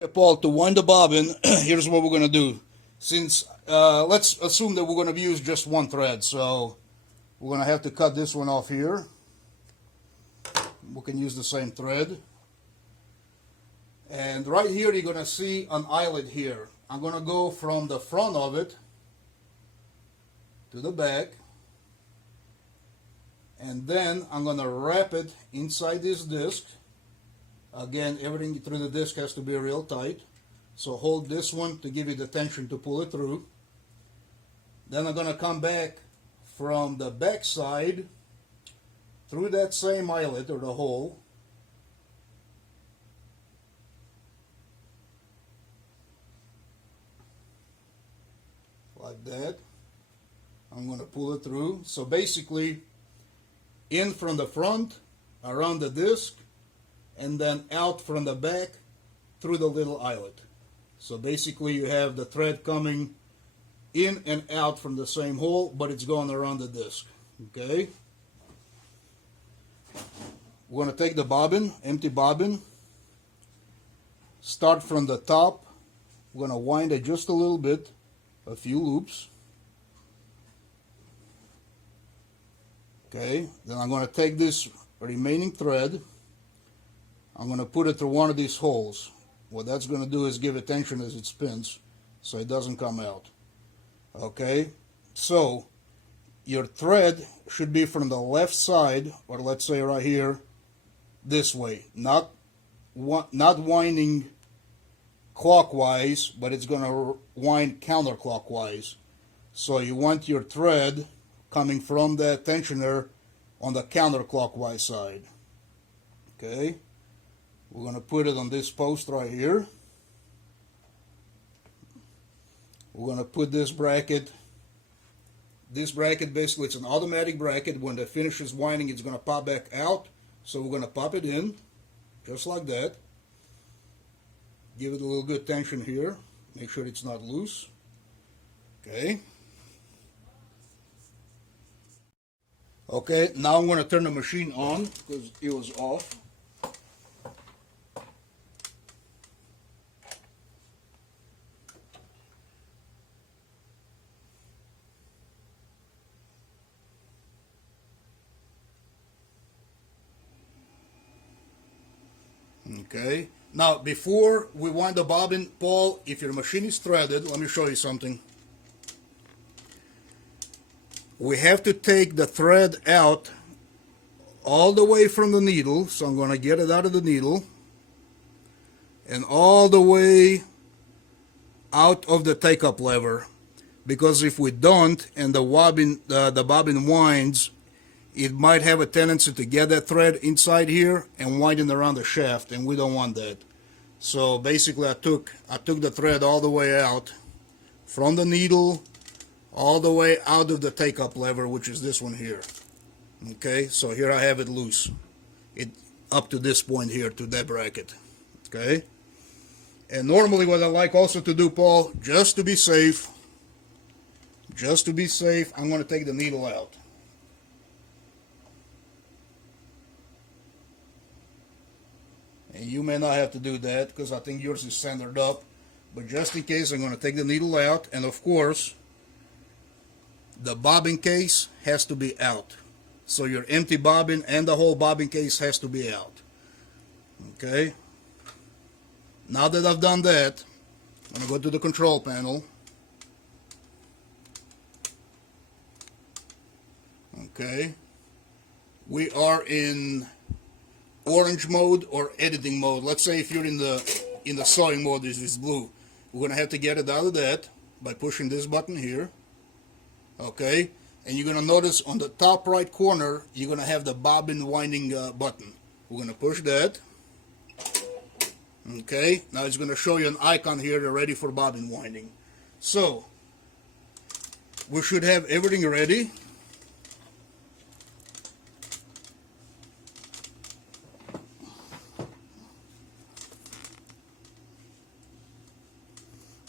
Paul, to wind the bobbin, here's what we're going to do. Since, let's assume that we're going to use just one thread, so we're going to have to cut this one off here. We can use the same thread. And right here you're going to see an eyelet here. I'm going to go from the front of it to the back. And then I'm going to wrap it inside this disc. Again, everything through the disc has to be real tight. So hold this one to give you the tension to pull it through. Then I'm going to come back from the back side through that same eyelet or the hole. Like that. I'm going to pull it through. So basically, in from the front, around the disc, and then out from the back through the little eyelet. So basically you have the thread coming in and out from the same hole, but it's going around the disc. Okay? We're going to take the bobbin, empty bobbin, start from the top. We're going to wind it just a little bit, a few loops. Okay, then I'm going to take this remaining thread, I'm going to put it through one of these holes. What that's going to do is give it tension as it spins so it doesn't come out. Okay, so your thread should be from the left side, or let's say right here, this way. Not winding clockwise, but it's going to wind counterclockwise. So you want your thread coming from the tensioner on the counterclockwise side. Okay, we're going to put it on this post right here. We're going to put this bracket. This bracket basically, it's an automatic bracket. When it finishes winding, it's going to pop back out. So we're going to pop it in, just like that. Give it a little good tension here. Make sure it's not loose. Okay. Okay, now I'm going to turn the machine on because it was off. Okay, now before we wind the bobbin, Paul, if your machine is threaded, let me show you something. We have to take the thread out all the way from the needle, so I'm going to get it out of the needle, and all the way out of the take-up lever, because if we don't and the bobbin winds, it might have a tendency to get that thread inside here and winding around the shaft, and we don't want that. So basically I took the thread all the way out from the needle all the way out of the take-up lever, which is this one here. Okay, so here I have it loose. It up to this point here, to that bracket. Okay, and normally what I like also to do, Paul, just to be safe, I'm going to take the needle out. And you may not have to do that because I think yours is centered up, but just in case, I'm going to take the needle out, and of course the bobbin case has to be out. So your empty bobbin and the whole bobbin case has to be out. Okay, now that I've done that, I'm going to go to the control panel. Okay, we are in orange mode or editing mode. Let's say if you're in the sewing mode, this is blue. We're going to have to get it out of that by pushing this button here. Okay, and you're going to notice on the top right corner, you're going to have the bobbin winding button. We're going to push that. Okay, now it's going to show you an icon here, they're ready for bobbin winding. So, we should have everything ready.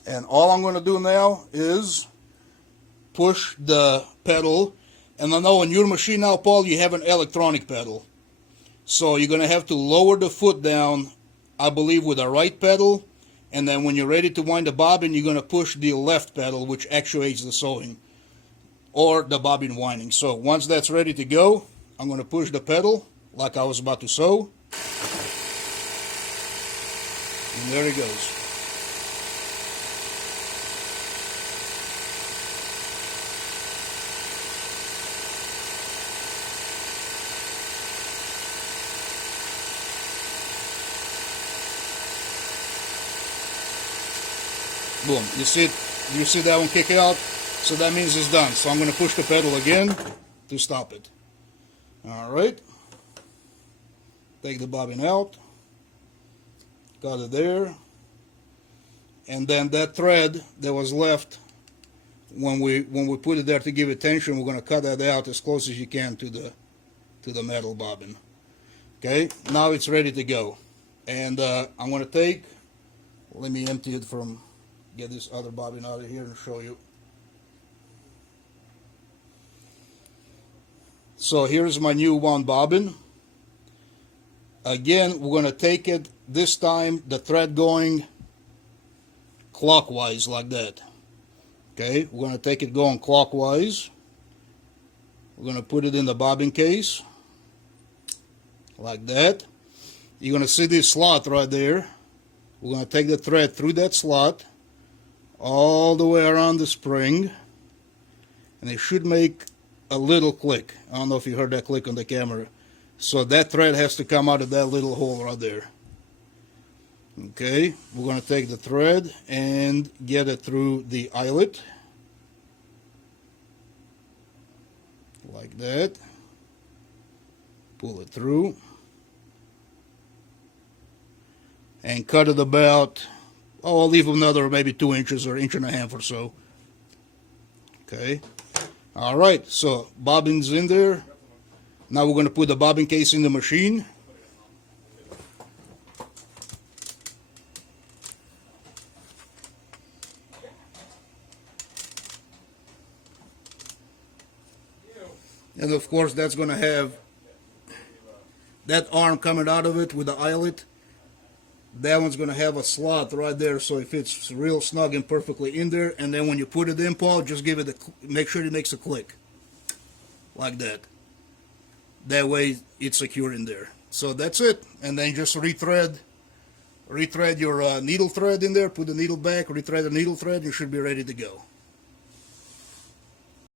And all I'm going to do now is push the pedal, and I know on your machine now, Paul, you have an electronic pedal. So you're going to have to lower the foot down, I believe, with the right pedal, And then when you're ready to wind the bobbin, you're going to push the left pedal, which actuates the sewing or the bobbin winding. So once that's ready to go, I'm going to push the pedal like I was about to sew. And there it goes. Boom. You see that one kick out? So that means it's done. So I'm going to push the pedal again to stop it. Alright. Take the bobbin out. Got it there. And then that thread that was left when we put it there to give it tension, we're going to cut that out as close as you can to the metal bobbin. Okay, now it's ready to go. And I'm going to take, let me empty it from, get this other bobbin out of here and show you. So here's my new wound bobbin. Again, we're going to take it, this time the thread going clockwise like that. Okay, we're going to take it going clockwise. We're going to put it in the bobbin case like that. You're going to see this slot right there. We're going to take the thread through that slot all the way around the spring, and it should make a little click. I don't know if you heard that click on the camera. So that thread has to come out of that little hole right there. Okay, we're going to take the thread and get it through the eyelet like that. Pull it through and cut it about, oh, I'll leave another maybe 2 inches or 1.5 inches or so. Okay. All right, so bobbin's in there. Now we're going to put the bobbin case in the machine. And of course that's going to have that arm coming out of it with the eyelet. That one's going to have a slot right there, so it fits real snug and perfectly in there. And then when you put it in, Paul, just give it make sure it makes a click like that. That way it's secure in there. So that's it. And then just retread your needle thread in there. Put the needle back, retread the needle thread. You should be ready to go.